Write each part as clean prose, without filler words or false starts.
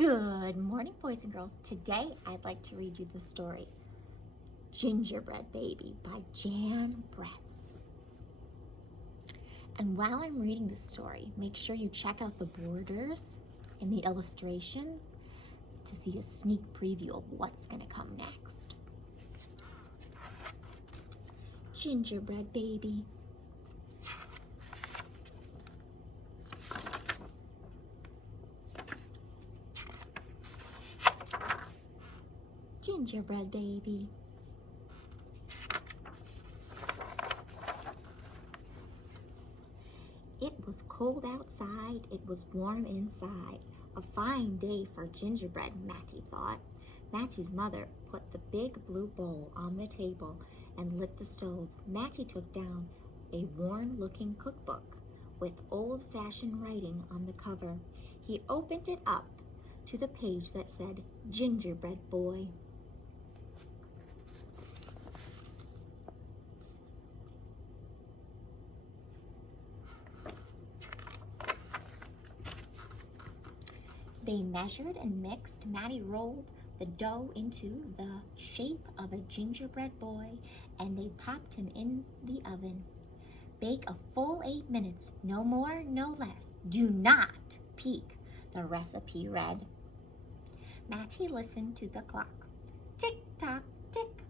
Good morning, boys and girls. Today, I'd like to read you the story, Gingerbread Baby by Gingerbread. And while I'm reading the story, make sure you check out the borders and the illustrations to see a sneak preview of what's going to come next. Gingerbread Baby. Gingerbread Baby. It was cold outside, it was warm inside. A fine day for gingerbread, Mattie thought. Mattie's mother put the big blue bowl on the table and lit the stove. Mattie took down a worn-looking cookbook with old-fashioned writing on the cover. He opened it up to the page that said, Gingerbread Boy. They measured and mixed. Mattie rolled the dough into the shape of a gingerbread boy, and they popped him in the oven. Bake a full 8 minutes, no more, no less. Do not peek, the recipe read. Mattie listened to the clock. Tick, tock, tick.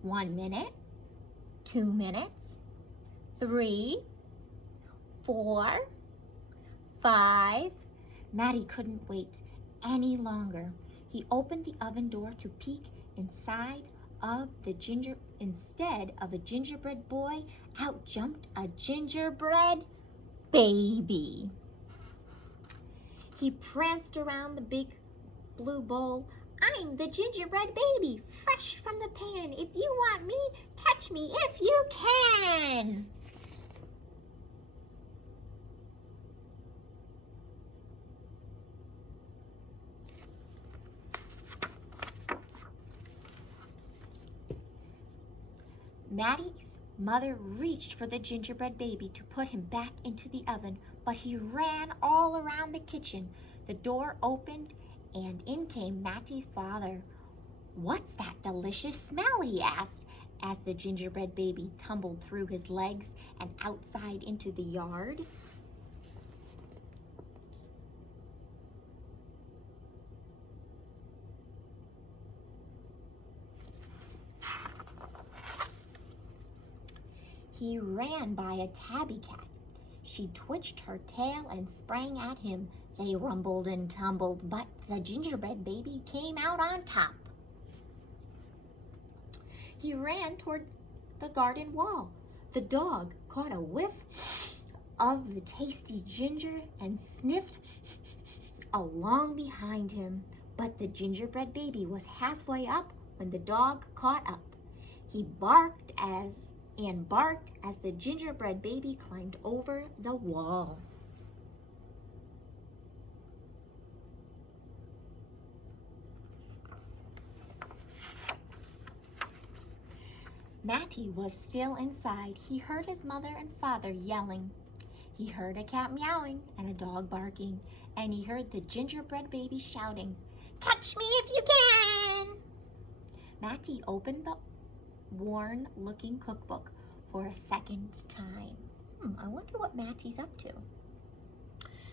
1 minute, 2 minutes, 3, 4, 5. Mattie couldn't wait any longer. He opened the oven door to peek inside of the instead of a gingerbread boy, out jumped a gingerbread baby. He pranced around the big blue bowl. I'm the gingerbread baby, fresh from the pan. If you want me, catch me if you can. Mattie's mother reached for the gingerbread baby to put him back into the oven, but he ran all around the kitchen. The door opened, and in came Mattie's father. What's that delicious smell? He asked, as the gingerbread baby tumbled through his legs and outside into the yard. He ran by a tabby cat. She twitched her tail and sprang at him. They rumbled and tumbled, but the gingerbread baby came out on top. He ran toward the garden wall. The dog caught a whiff of the tasty ginger and sniffed along behind him. But the gingerbread baby was halfway up when the dog caught up. He barked as the gingerbread baby climbed over the wall. Mattie was still inside. He heard his mother and father yelling. He heard a cat meowing and a dog barking, and he heard the gingerbread baby shouting, "Catch me if you can!" Mattie opened the worn-looking cookbook for a second time. I wonder what Mattie's up to.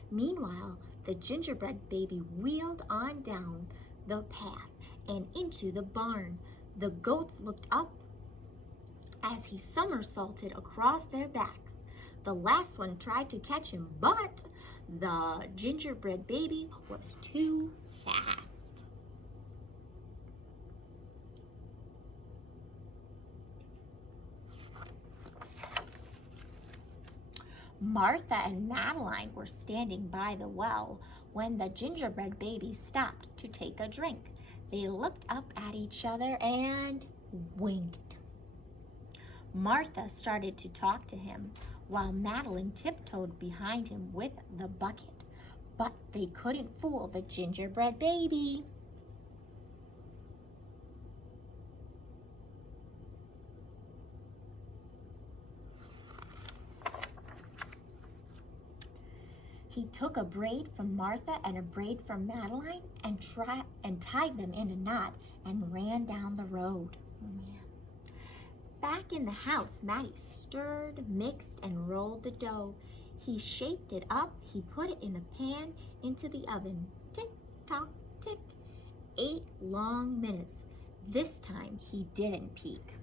Meanwhile, the gingerbread baby wheeled on down the path and into the barn. The goats looked up as he somersaulted across their backs. The last one tried to catch him, but the gingerbread baby was too fast. Martha and Madeline were standing by the well when the gingerbread baby stopped to take a drink. They looked up at each other and winked. Martha started to talk to him while Madeline tiptoed behind him with the bucket, but they couldn't fool the gingerbread baby. He took a braid from Martha and a braid from Madeline and tied them in a knot and ran down the road. Oh, man. Back in the house, Maddie stirred, mixed, and rolled the dough. He shaped it up. He put it in a pan into the oven. Tick, tock, tick. 8 long minutes. This time he didn't peek.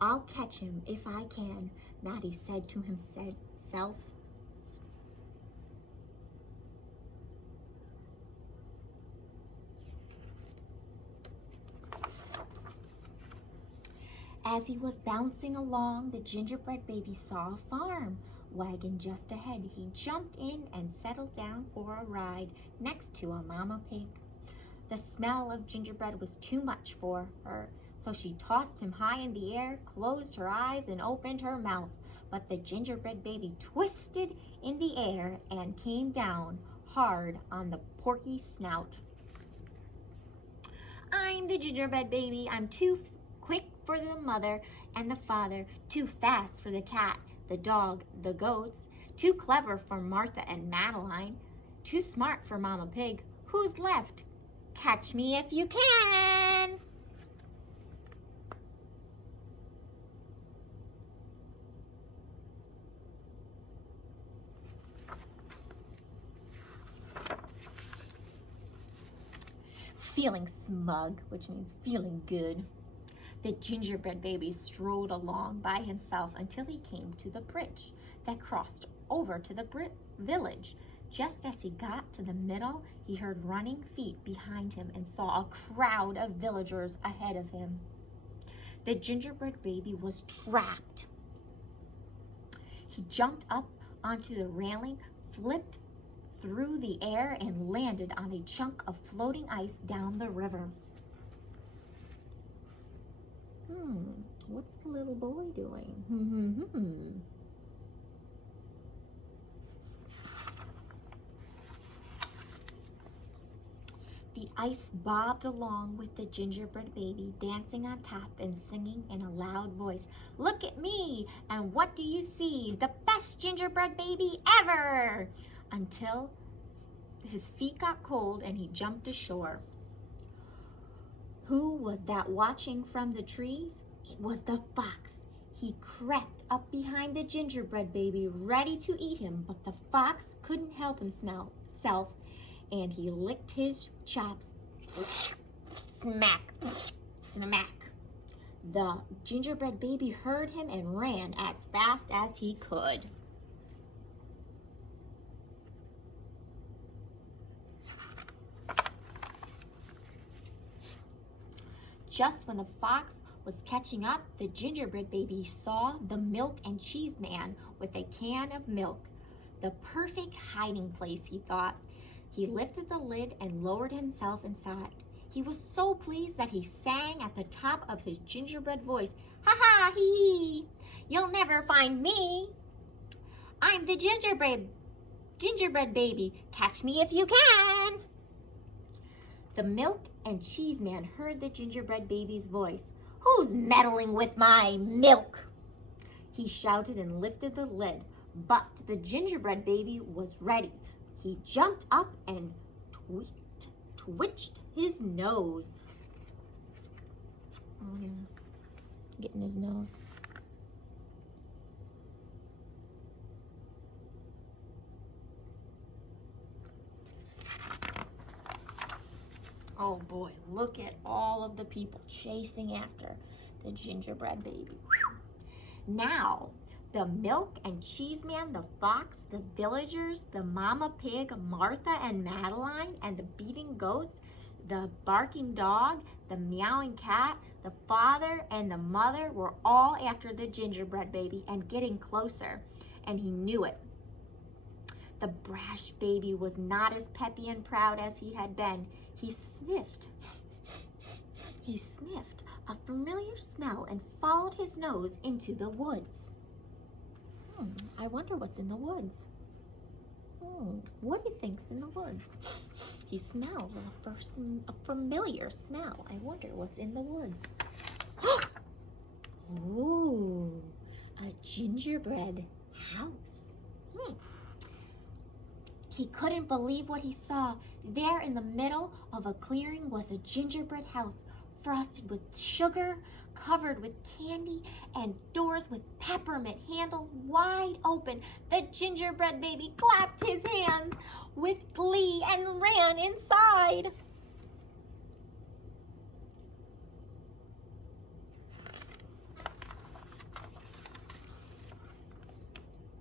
I'll catch him if I can, Maddie said to himself. As he was bouncing along, the gingerbread baby saw a farm wagon just ahead. He jumped in and settled down for a ride next to a mama pig. The smell of gingerbread was too much for her, so she tossed him high in the air, closed her eyes, and opened her mouth. But the gingerbread baby twisted in the air and came down hard on the porky snout. I'm the gingerbread baby. I'm too quick for the mother and the father, too fast for the cat, the dog, the goats, too clever for Martha and Madeline, too smart for Mama Pig. Who's left? Catch me if you can. Feeling smug, which means feeling good, the gingerbread baby strolled along by himself until he came to the bridge that crossed over to the village. Just as he got to the middle, he heard running feet behind him and saw a crowd of villagers ahead of him. The gingerbread baby was trapped. He jumped up onto the railing, flipped through the air, and landed on a chunk of floating ice down the river. What's the little boy doing? The ice bobbed along with the gingerbread baby, dancing on top and singing in a loud voice. Look at me, and what do you see? The best gingerbread baby ever! Until his feet got cold and he jumped ashore. Who was that watching from the trees? It was the fox. He crept up behind the gingerbread baby, ready to eat him, but the fox couldn't help himself, and he licked his chops. Smack, smack. The gingerbread baby heard him and ran as fast as he could. Just when the fox was catching up, the gingerbread baby saw the milk and cheese man with a can of milk. The perfect hiding place, he thought. He lifted the lid and lowered himself inside. He was so pleased that he sang at the top of his gingerbread voice, "Ha ha, hee hee, you'll never find me. I'm the gingerbread baby. Catch me if you can." The milk and cheese man heard the gingerbread baby's voice. "Who's meddling with my milk?" He shouted and lifted the lid, but the gingerbread baby was ready. He jumped up and twitched his nose. Oh, yeah. Getting his nose. Oh boy, look at all of the people chasing after the gingerbread baby. Now, the milk and cheese man, the fox, the villagers, the mama pig, Martha and Madeline, and the beating goats, the barking dog, the meowing cat, the father and the mother were all after the gingerbread baby and getting closer, and he knew it. The brash baby was not as peppy and proud as he had been. He sniffed a familiar smell and followed his nose into the woods. I wonder what's in the woods. What do you think's in the woods? He smells a familiar smell. I wonder what's in the woods. Ooh, a gingerbread house. He couldn't believe what he saw. There in the middle of a clearing was a gingerbread house, frosted with sugar, covered with candy, and doors with peppermint handles wide open. The gingerbread baby clapped his hands with glee and ran inside.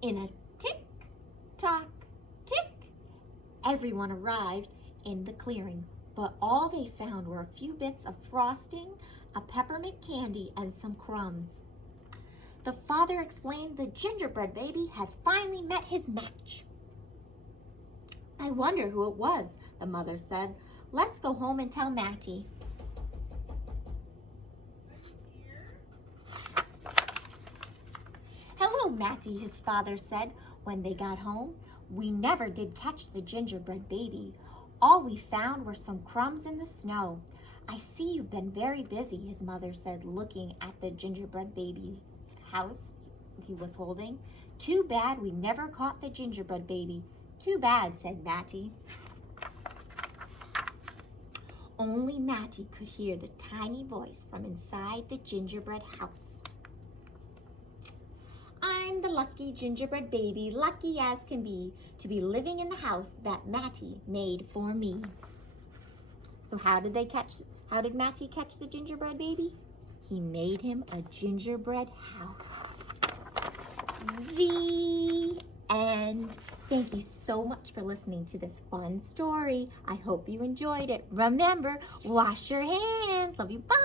In a tick-tock, tick, everyone arrived in the clearing, but all they found were a few bits of frosting, a peppermint candy, and some crumbs. The father explained the gingerbread baby has finally met his match. I wonder who it was, the mother said. Let's go home and tell Matty. Hello, Matty, his father said when they got home. We never did catch the gingerbread baby. All we found were some crumbs in the snow. I see you've been very busy, his mother said, looking at the gingerbread baby's house he was holding. Too bad we never caught the gingerbread baby. Too bad, said Matty. Only Matty could hear the tiny voice from inside the gingerbread house. I'm the lucky gingerbread baby, lucky as can be, to be living in the house that Matty made for me. So how did Matty catch the gingerbread baby? He made him a gingerbread house. The end. Thank you so much for listening to this fun story. I hope you enjoyed it. Remember, wash your hands. Love you. Bye.